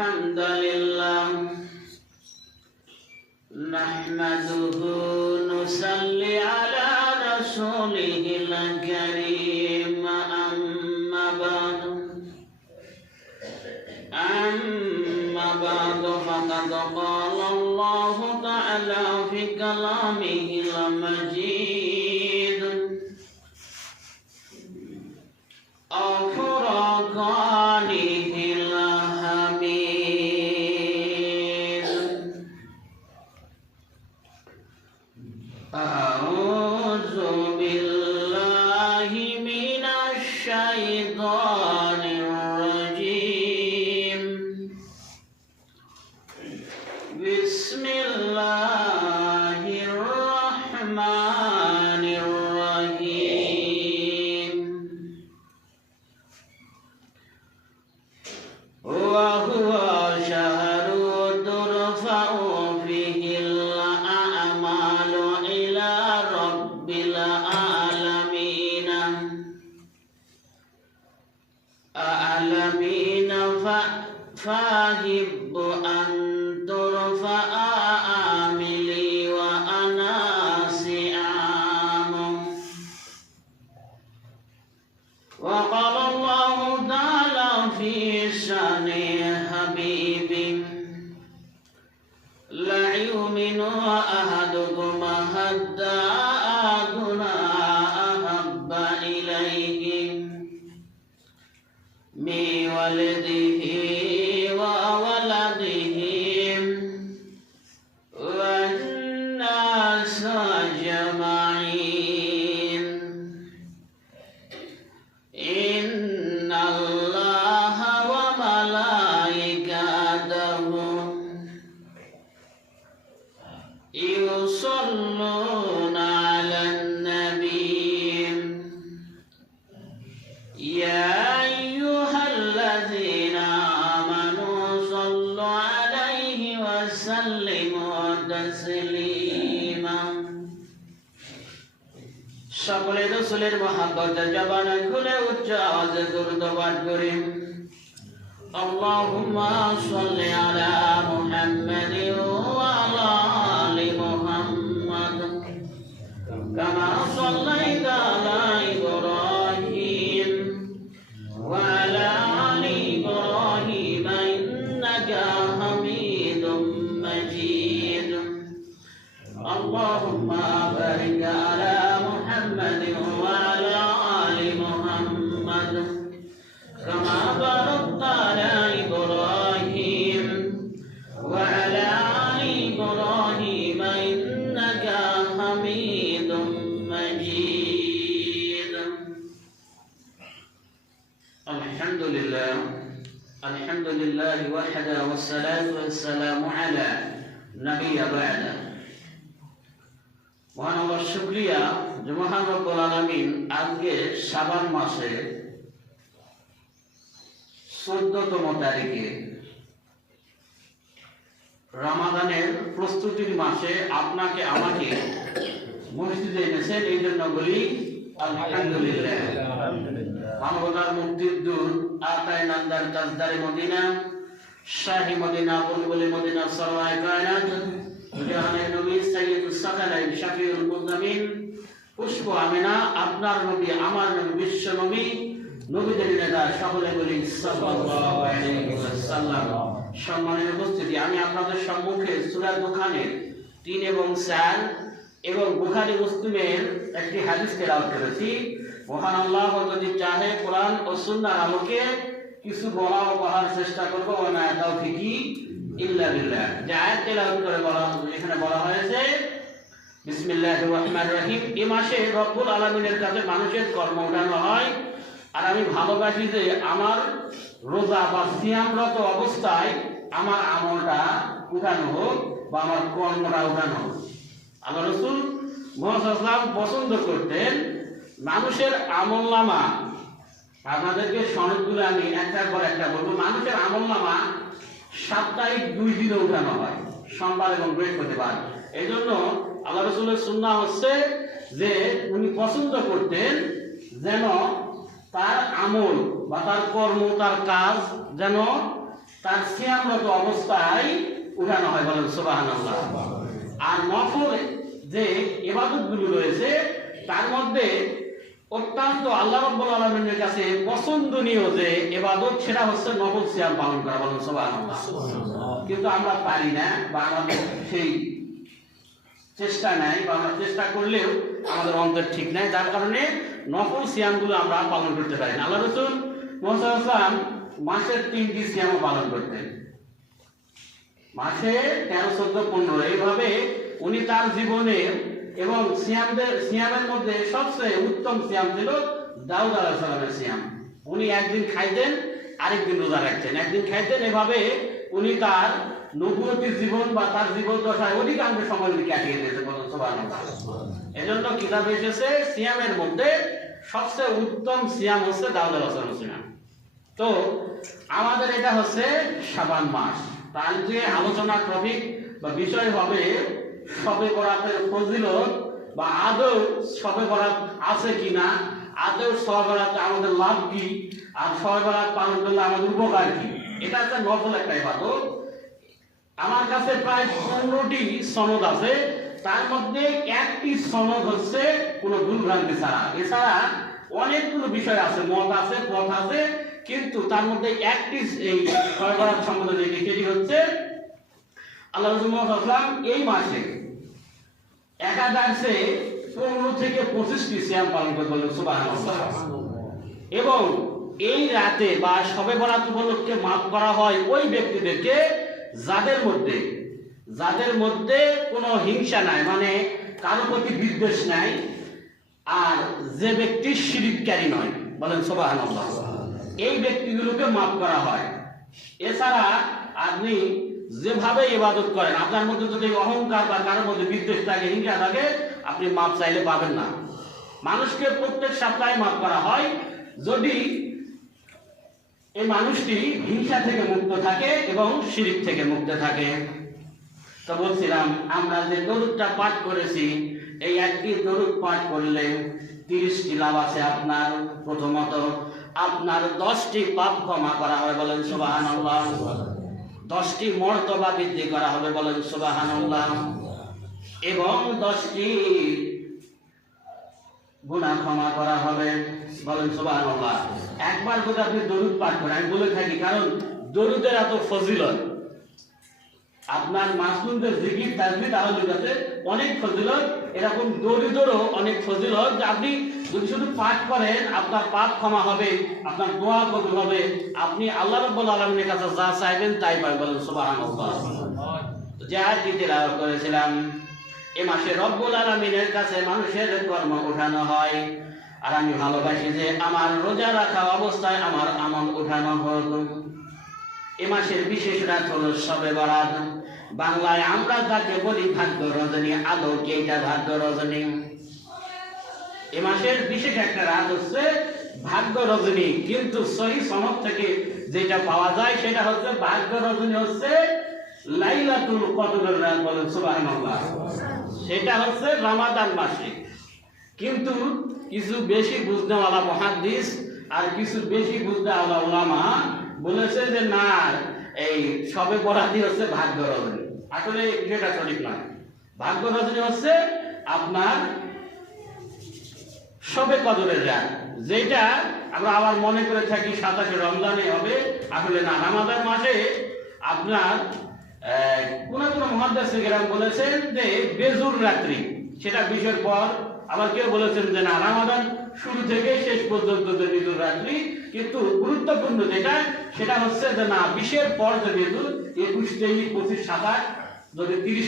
الحمد لله نحمده نصلي على رسوله الكريم أما بعد فقد قال الله تعالى في كلامه المجيد وفرقانه الحميد أعوذ بالله من الشيطان الرجيم بسم الله الرحمن الرحيم وهو شهر ترفع فيه الأعمال إلى رب العالمين فأحب أن ترفع آملي وأنا صيام وقال الله تعالى في شأن حبيبي لا يؤمن أحدكم حتى أكون أحب إليه من ولده وولده والناس أجمعين إن الله وملائكته يصلون على النبي يا أيها الذين آمنوا صلوا عليه وسلموا تسليما সকলে রাসূলের মহব্বতে জবানে খুলে উচ্চ আওয়াজে দরুদ পাঠ করি আল্লাহুম্মা সাল্লি আলা মুহাম্মাদ ওয়া আলা আলি মুহাম্মাদ কামা সাল্লাইতা আলা ইব্রাহিম ওয়া আলা আলি ইব্রাহিম ইন্নাকা হামিদুম মাজিদ আল্লাহুম্মা বারিক আলা محمد وعلى آل محمد كما باركت على إبراهيم وعلى آل إبراهيم إنك حميد مجيد الحمد لله وحده والصلاة والسلام على نبي بعده মহান আল্লাহর শুকরিয়া যে মহান রব্বুল আলামিন আজকে শাবান মাসে 14তম তারিখে রমাদানের প্রস্তুতির মাসে আপনাকে আমাকে মসজিদে এনেছেন এই জন্য বলি আলহামদুলিল্লাহ। মানবতার মুক্তির দূত আতায়ে নান্দার তাজদারে মদিনা শাহী মদিনা বুলবুল মদিনা সরওয়ায়ে কায়নাত জাহানের নবী সাইয়্যিদুস সাকালাইন শাফিউল মুজদামিন পুষ্প আমিনা আপনার নবী আমার নবী বিশ্ব নবী নবীদের নেতা সকলে বলি সাল্লাল্লাহু আলাইহি ওয়াসাল্লাম। সম্মানিত উপস্থিতি, আমি আপনাদের সম্মুখে সূরা দুখানের 3 এবং 4 এবং বুখারী মুসলিমের একটি হাদিস তেলাওয়াত করেছি। মহান আল্লাহ যদি চাহে কোরআন ও সুন্নাহর আলোকে কিছু বলা ও বলার চেষ্টা করব ওয়া মা তাওফিকি ইল্লা বিল্লাহ। যে আয়াত তেলাওয়াত করে এখানে বলা হয়েছে বিসমিল্লাহির রহমানির রহিম। এই মাসে রব্বুল আলামিনের কাছে মানুষের কর্ম উঠানো হয়, আর আমি ভালোবাসি যে আমার রোজা বা সিয়ামরত অবস্থায় আমার আমলটা উঠানো হোক বা আমার কর্মটা উঠানো হোক। আল্লাহ রাসূল মুহাম্মদ সাল্লাল্লাহু আলাইহি ওয়াসাল্লাম পছন্দ করতেন মানুষের আমলনামা, আপনাদেরকে সনদগুলো আমি একটার পর একটা বলবো। মানুষের আমলনামা সাপ্তাহিক 2 দিনে উঠানো হয়, সোমবার এবং বৃহস্পতিবার। এই জন্য আল্লাহ রাসূলের সুন্নাহ হচ্ছে যে উনি পছন্দ করতেন যেন তার আমল বা তার কর্ম, তার কাজ যেন তার সিয়ামরত অবস্থায় উঠানো হয়, বলেন সুবহানাল্লাহ। আর নফল যে ইবাদতগুলো রয়েছে তার মধ্যে অত্যন্ত আল্লাহ রাব্বুল আলামিনের কাছে পছন্দনীয় যে ইবাদত সেটা হচ্ছে নফল সিয়াম পালন করা, বলেন সুবহানাল্লাহ। কিন্তু আমরা পারি না, বা আমাদের সেই চেষ্টা নাই, বা আমরা চেষ্টা করলেও আমাদের অন্তর ঠিক নাই, যার কারণে নফল সিয়ামগুলো আমরা পালন করতে পারি না। আল্লাহ রাসূল মুহাম্মদ সাল্লাল্লাহু আলাইহি ওয়াসাল্লাম মাসের 3টি সিয়াম পালন করতেন, মাসে 13, 14, 15 এইভাবে উনি তার জীবনে। এবং সিয়ামের মধ্যে সবচেয়ে উত্তম সিয়াম ছিল দাউদ আলাইহিস সালামের সিয়াম। উনি একদিন খাইতেন, আরেকদিন রোজা রাখতেন, একদিন খাইতেন। এভাবে উনি তার নবুয়তির জীবন বা তার জীবন দশায় অধিকাংশ সময় উনি কাটিয়ে দিয়েছে, বলেন সুবহানাল্লাহ। এজন্য কিতাবে এসেছে সিয়ামের মধ্যে সবচেয়ে উত্তম সিয়াম হচ্ছে দাউদ আলাইহিস সালামের সিয়াম। তো আমাদের এটা হচ্ছে শাবান মাস। তার যে আলোচনার টপিক বা বিষয় হবে শবে বরাতের ফজিলত, বা আদৌ শবে বরাত আছে কিনা, আদৌ শবে বরাত আমাদের লাভ কি, আর শবে বরাত পালন করলে আমাদের উপকার কি। এটা একটা নফল একটা ইবাদত। আমার কাছে প্রায় 15টি সনদ আছে, তার মধ্যে একটি সনদ হচ্ছে কোনো ভুলভ্রান্তি ছাড়া। এছাড়া অনেকগুলো বিষয় আছে, মত আছে, পথ আছে, কিন্তু তার মধ্যে একটি এই শবে বরাত সম্বন্ধে যেটি হচ্ছে আল্লাহ রাসূল মুহাম্মদ সাল্লাল্লাহু আলাইহি ওয়াসাল্লাম এই মাসে একাদশে 15 থেকে 25টি সিয়াম পালন করে, বলেন সুবহানাল্লাহ। এবং এই রাতে বা শবে বরাত উপলক্ষে মাফ করা হয় ওই ব্যক্তিদেরকে যাদের মধ্যে কোনো হিংসা নাই, মানে কারো প্রতি বিদ্বেষ নাই, আর যে ব্যক্তি শিরককারী নয়, বলেন সুবহানাল্লাহ। এই ব্যক্তিগুলোকে মাফ করা হয়। এছাড়া আপনি যেভাবে ইবাদত করেন, আপনার মধ্যে যদি অহংকার বা কারোর মধ্যে বিদ্বেষ থাকে, হিংসা থাকে, আপনি মাফ চাইলে পাবেন না। মানুষকে প্রত্যেক সপ্তাহে মাফ করা হয় যদি এই মানুষটি হিংসা থেকে মুক্ত থাকে এবং শিরক থেকে মুক্ত থাকে। তো বলছিলাম, আমরা যে দরুদটা পাঠ করেছি, এই একটি দরুদ পাঠ করলে 30টি লাভ আছে আপনার। প্রথমত, আপনার 10টি পাপ ক্ষমা করা হবে, বলেন সুবহানাল্লাহ। 10টি মর্তবা বৃদ্ধি করা হবে, বলেন সুবহানাল্লাহ। এবং 10টি গুনাহ ক্ষমা করা হবে, বলেন সুবহানাল্লাহ। একবার যদি আপনি দরুদ পাঠ করেন, আমি বলে থাকি, কারণ দরুদের এত ফজিলত, আপনার মাসনুদের জিকির তাসবিহ তাহাজ্জুদের অনেক ফজিলত, এরকম দরুদেরও অনেক ফজিলত, যে আপনি যদি শুধু পাঠ করেন আপনার পাপ ক্ষমা হবে, আপনার দোয়া কবুল হবে, আপনি আল্লাহ রাব্বুল আলামিনের কাছে যা চাইবেন তাই পাবেন, বলেন সুবহানাল্লাহ। যে আয়াতটি তেলাওয়াত করেছিলাম, এই মাসে রব্বুল আলামিনের কাছে মানুষের কর্ম উঠানো হয়, আর আমি ভালোবাসি যে আমার রোজা রাখা অবস্থায় আমার আমল উঠানো হোক। এ মাসের বিশেষ রাত হলো শবে বরাত। বাংলায় আমরা যাকে বলি ভাগ্য রজনী, আদৌ কি এটা ভাগ্য রজনী? এ মাসের বিশেষ একটা রাত হচ্ছে ভাগ্য রজনী, কিন্তু সহিহ সনদ থেকে যেটা পাওয়া যায় সেটা হচ্ছে ভাগ্য রজনী হচ্ছে লাইলাতুল কদরের রাত, বলেন সুবহানাল্লাহ। সেটা হচ্ছে রমাদান মাসে। কিন্তু কিছু বেশি বুঝনেওয়ালা মুহাদ্দিস আর কিছু বেশি বুঝনেওয়ালা উলামা বলেছে যে না, এই শবে বরাতই হচ্ছে ভাগ্য রজনী। আসলে সেটা সঠিক নয়। ভাগ্য রজনী হচ্ছে আপনার শবে কদরের রাত, যেটা আমরা আবার মনে করে থাকি 27শে রমজানে হবে। আসলে না, রমাদান মাসে আপনার কোন মুহাদ্দিস কেরাম বলেছেন যে বেজুর রাত্রি, সেটা 20-এর পর। আবার কেউ বলেছেন যে না, রমাদান শুরু থেকে শেষ পর্যন্ত যে বেজুর রাত্রি। কিন্তু গুরুত্বপূর্ণ যেটা সেটা হচ্ছে যে না, 20-এর পর যে বেজুর, 21, 23, 25, 27, যদি 30